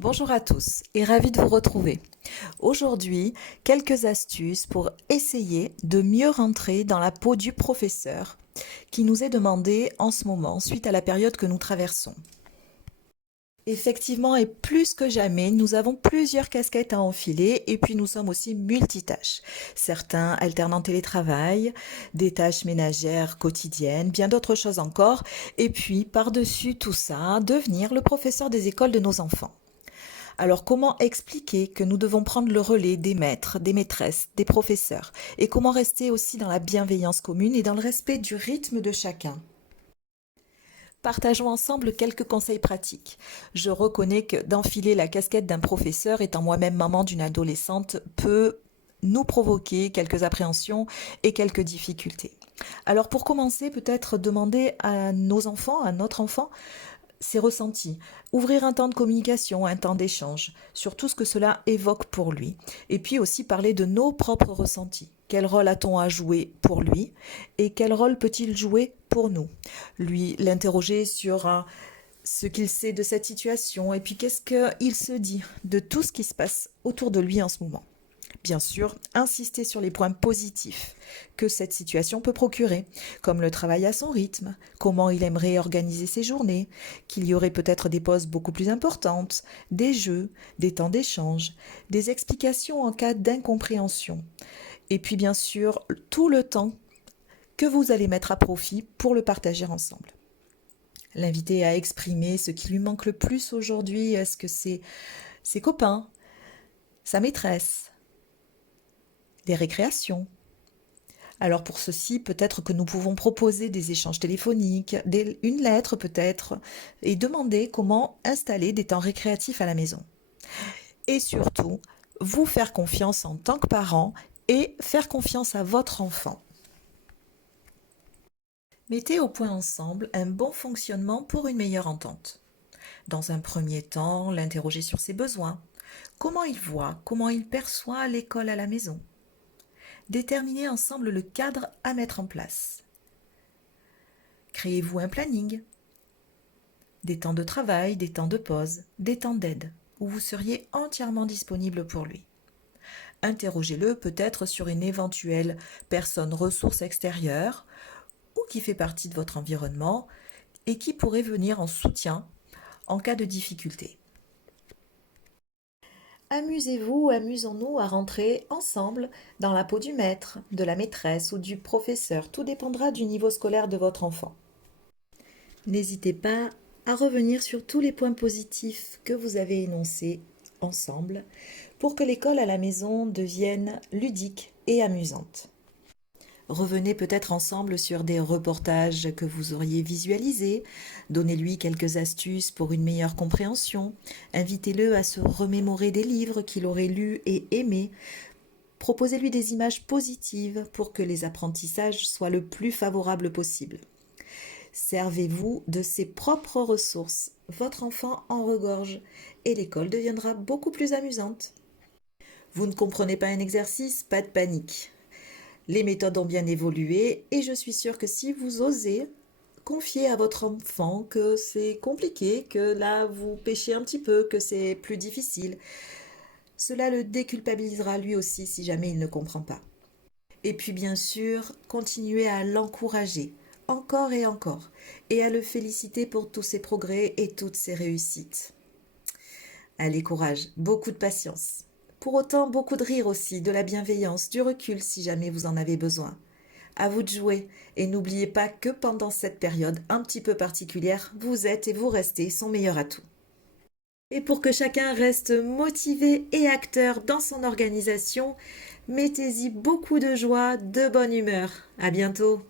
Bonjour à tous et ravi de vous retrouver. Aujourd'hui, quelques astuces pour essayer de mieux rentrer dans la peau du professeur qui nous est demandé en ce moment suite à la période que nous traversons. Effectivement, et plus que jamais, nous avons plusieurs casquettes à enfiler et puis nous sommes aussi multitâches. Certains alternant télétravail, des tâches ménagères quotidiennes, bien d'autres choses encore, et puis par-dessus tout ça, devenir le professeur des écoles de nos enfants. Alors comment expliquer que nous devons prendre le relais des maîtres, des maîtresses, des professeurs et comment rester aussi dans la bienveillance commune et dans le respect du rythme de chacun? Partageons ensemble quelques conseils pratiques. Je reconnais que d'enfiler la casquette d'un professeur étant moi-même maman d'une adolescente peut nous provoquer quelques appréhensions et quelques difficultés. Alors pour commencer, peut-être demander à nos enfants, à notre enfant, ses ressentis, ouvrir un temps de communication, un temps d'échange, sur tout ce que cela évoque pour lui. Et puis aussi parler de nos propres ressentis. Quel rôle a-t-on à jouer pour lui et quel rôle peut-il jouer pour nous? Lui, l'interroger sur ce qu'il sait de cette situation et puis qu'est-ce qu'il se dit de tout ce qui se passe autour de lui en ce moment. Bien sûr, insister sur les points positifs que cette situation peut procurer, comme le travail à son rythme, comment il aimerait organiser ses journées, qu'il y aurait peut-être des pauses beaucoup plus importantes, des jeux, des temps d'échange, des explications en cas d'incompréhension. Et puis bien sûr, tout le temps que vous allez mettre à profit pour le partager ensemble. L'inviter à exprimer ce qui lui manque le plus aujourd'hui. Est-ce que c'est ses copains, sa maîtresse, des récréations? Alors pour ceci, peut-être que nous pouvons proposer des échanges téléphoniques, une lettre peut-être, et demander comment installer des temps récréatifs à la maison. Et surtout, vous faire confiance en tant que parent et faire confiance à votre enfant. Mettez au point ensemble un bon fonctionnement pour une meilleure entente. Dans un premier temps, l'interroger sur ses besoins. Comment il voit, comment il perçoit l'école à la maison. Déterminez ensemble le cadre à mettre en place. Créez-vous un planning, des temps de travail, des temps de pause, des temps d'aide, où vous seriez entièrement disponible pour lui. Interrogez-le peut-être sur une éventuelle personne ressource extérieure ou qui fait partie de votre environnement et qui pourrait venir en soutien en cas de difficulté. Amusez-vous, amusons-nous à rentrer ensemble dans la peau du maître, de la maîtresse ou du professeur. Tout dépendra du niveau scolaire de votre enfant. N'hésitez pas à revenir sur tous les points positifs que vous avez énoncés ensemble pour que l'école à la maison devienne ludique et amusante. Revenez peut-être ensemble sur des reportages que vous auriez visualisés, donnez-lui quelques astuces pour une meilleure compréhension, invitez-le à se remémorer des livres qu'il aurait lus et aimés, proposez-lui des images positives pour que les apprentissages soient le plus favorables possible. Servez-vous de ses propres ressources, votre enfant en regorge et l'école deviendra beaucoup plus amusante. Vous ne comprenez pas un exercice, pas de panique. Les méthodes ont bien évolué et je suis sûre que si vous osez confier à votre enfant que c'est compliqué, que là vous pêchez un petit peu, que c'est plus difficile, cela le déculpabilisera lui aussi si jamais il ne comprend pas. Et puis bien sûr, continuez à l'encourager encore et à le féliciter pour tous ses progrès et toutes ses réussites. Allez, courage, beaucoup de patience. Pour autant, beaucoup de rire aussi, de la bienveillance, du recul si jamais vous en avez besoin. À vous de jouer et n'oubliez pas que pendant cette période un petit peu particulière, vous êtes et vous restez son meilleur atout. Et pour que chacun reste motivé et acteur dans son organisation, mettez-y beaucoup de joie, de bonne humeur. À bientôt!